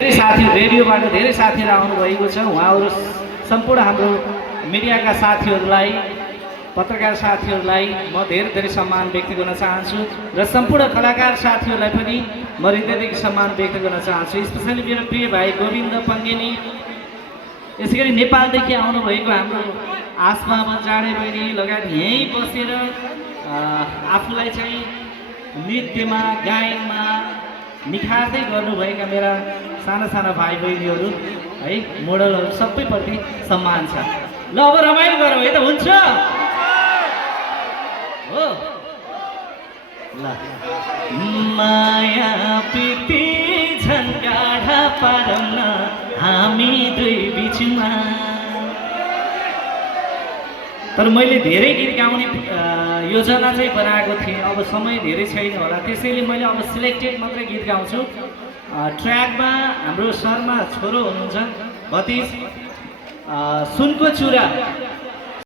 धेरै साथी रेडियोबाट धेरै साथीहरू आउनुभएको छ। उहाँहरू सम्पूर्ण हाम्रो मिडियाका साथीहरूलाई, पत्रकार साथीहरूलाई म धेरै धेरै सम्मान व्यक्त गर्न चाहन्छु र सम्पूर्ण कलाकार साथीहरूलाई पनि म हृदयदेखि सम्मान व्यक्त गर्न चाहन्छु। स्पेसली मेरो प्रिय भाइ गोविन्द पङ्गेनी, यसै गरी नेपालदेखि आउनुभएको हाम्रो आसमा बजाडे बहिनी लगायत यहीँ बसेर आफूलाई चाहिँ नृत्यमा गायनमा निखार्दै गर्नुभएका मेरा साना साना भाइ बहिनीहरू है, मोडलहरू सबैप्रति सम्मान छ। ल अब रमाइलो गरौँ है त, हुन्छ हो ल। माया प्रीति झन् गाढा पारौँ न हामी दुई बिचमा। तर मैले धेरै गीत गाउने योजना चाहिँ बनाएको थिएँ, अब समय धेरै छैन होला, त्यसैले मैले अब सिलेक्टेड मात्रै गीत गाउँछु। ट्र्याकमा हाम्रो शर्मा छोरो हुनुहुन्छ भतिज सुनको चुरा